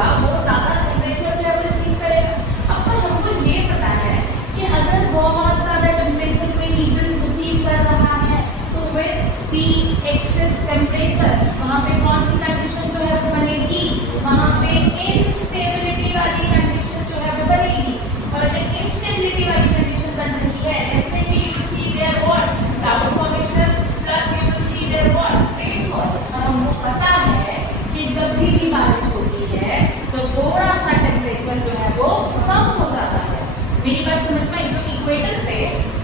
होगा वो ज्यादा टेम्परेचर जो है वो रिसीव करेगा। अब पर हमको ये पता है कि अगर बहुत ज्यादा टेम्परेचर कोई रीजन रिसीव कर रहा है तो विद द एक्सेस टेम्परेचर वहां पे कौन सी कंडीशन जो है वो बनेगी, वहां पे इनस्टेबिलिटी वाली कंडीशन जो है वो बनेगी। और अगर इनस्टेबिलिटी वाली कंडीशन बन रही है definitely you will see there what cloud formation plus you will see there what rainfall. और हमको पता है कि जब भी बारिश होती है तो थोड़ा सा टेम्परेचर जो है वो कम हो जाता है। मेरी बात समझ में आई? तो इक्वेटर पे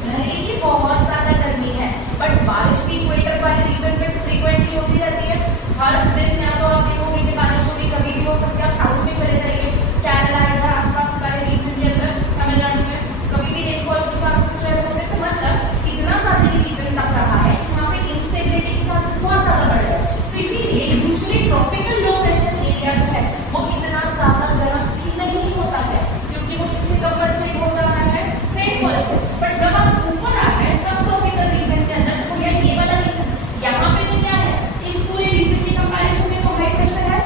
भले ही बहुत ज्यादा गर्मी है बट बारिश भी इक्वेटर वाले रीजन पे फ्रीक्वेंटली होती रहती है। हर दिन या तो आप देखोगे कि बारिश होगी, कभी भी हो सकती है। आप साउथ में चले जाइए, केरला इधर आसपास वाले रीजन के अंदर, तमिलनाडु में कभी भी रेनफॉल के चांसेस जो है होते हैं। तो मतलब इतना ज्यादा ये रीजन तक रहा है यहाँ पे इंस्टेबिलिटी के चांसेस बहुत ज्यादा बढ़ गए। तो इसीलिए usually tropical low pressure area जो है वो इतना ज्यादा गर्म फील नहीं होता है क्योंकि वो किससे कंपनसेट हो जा रहा है, रेनफॉल से। बट जब आप ऊपर आ गए सब ट्रॉपिकल रीजन के अंदर तो भैया ये वाला रीजन यहाँ पे तो क्या है, इस पूरे रीजन की कंपैरिजन में तो हाई प्रेशर है,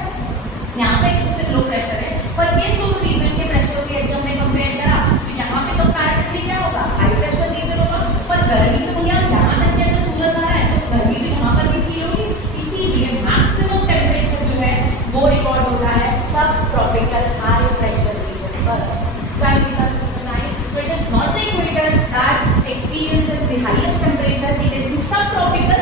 यहाँ पे एक्सेसिव लो प्रेशर है। पर इन दो रीजन के प्रेशर को यदि हमने कंपेयर करा तो यहाँ पे कंपैरेटिवली क्या होगा, हाई प्रेशर रीजन होगा। पर गर्मी तो भैया यहाँ तक के अंदर सूरज आ रहा है तो गर्मी तो यहाँ पर भी फील होगी। इसीलिए मैक्सिमम टेम्परेचर जो है वो रिकॉर्ड होता है सब ट्रॉपिकल हाई प्रेशर रीजन पर। So it is not the equator that experiences the highest temperature, it is the subtropical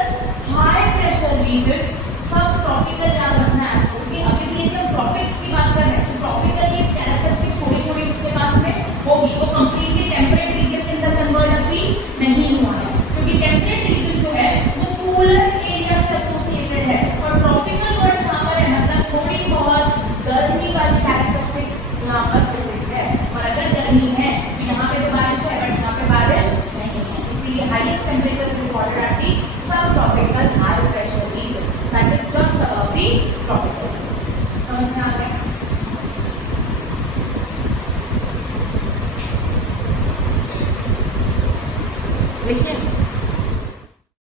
high pressure region। subtropical याद रखना है क्योंकि अभी भी एकदम ट्रॉपिक्स की बात कर रहे हैं तो ट्रॉपिकल ये कैरेक्टरिस्टिक थोड़ी थोड़ी उसके पास में होगी, वो कंप्लीटली टेम्परेट रीजन के अंदर कन्वर्ट अभी नहीं हुआ है क्योंकि टेम्परेट रीजन जो है वो कूलर एरिया से एसोसिएटेड है और ट्रॉपिकल वर्ड यहाँ पर है मतलब थोड़ी बहुत गर्मी वाली कैरेक्टरिस्टिक यहाँ पर प्रेजेंट है। और अगर गर्मी है तो यहाँ पे तो बारिश है बट यहाँ पे बारिश नहीं है, इसलिए highest temperature is recorded at the subtropical high pressure region that is just above the tropical. समझ में आ गया?